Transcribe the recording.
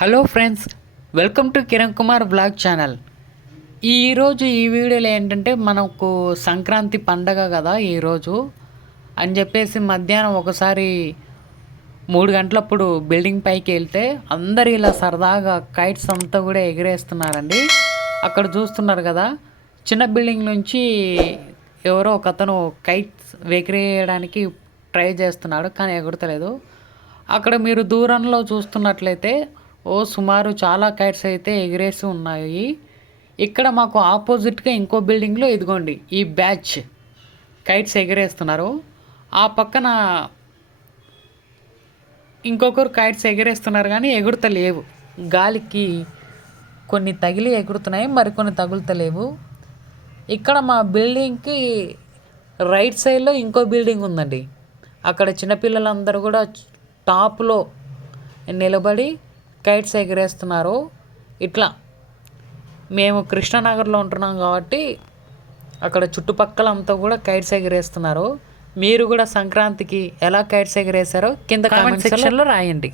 Hello friends, welcome to Kiran Kumar blog channel. ఈరోజు ఈ వీడియోలో ఏంటంటే మనకు సంక్రాంతి పండగ కదా ఈరోజు అని చెప్పేసి మధ్యాహ్నం ఒకసారి 3 గంటలప్పుడు బిల్డింగ్ పైకి వెళ్తే అందరు ఇలా సరదాగా కైట్స్ అంతా కూడా ఎగిరేస్తున్నారండి. అక్కడ చూస్తున్నారు కదా, చిన్న బిల్డింగ్ నుంచి ఎవరో ఒకతను కైట్స్ ఎగిరేయడానికి ట్రై చేస్తున్నాడు కానీ ఎగురతలేదు. అక్కడ మీరు దూరంలో చూస్తున్నట్లయితే సుమారు చాలా కైట్స్ అయితే ఎగిరేసి ఉన్నాయి. ఇక్కడ మాకు ఆపోజిట్గా ఇంకో బిల్డింగ్లో ఇదిగోండి ఈ బ్యాచ్ కైట్స్ ఎగిరేస్తున్నారు. ఆ పక్కన ఇంకొకరు కైట్స్ ఎగిరేస్తున్నారు కానీ ఎగురుతలేవు. గాలికి కొన్ని తగిలి ఎగురుతున్నాయి, మరికొన్ని తగులుతలేవు. ఇక్కడ మా బిల్డింగ్కి రైట్ సైడ్లో ఇంకో బిల్డింగ్ ఉందండి. అక్కడ చిన్నపిల్లలందరూ కూడా టాప్లో నిలబడి కైట్స్ ఎగిరేస్తున్నారు. ఇట్లా మేము కృష్ణానగర్లో ఉంటున్నాం కాబట్టి అక్కడ చుట్టుపక్కల అంతా కూడా కైట్స్ ఎగిరేస్తున్నారు. మీరు కూడా సంక్రాంతికి ఎలా కైట్స్ ఎగిరేసారో కింద కామెంట్ సెక్షన్లో రాయండి.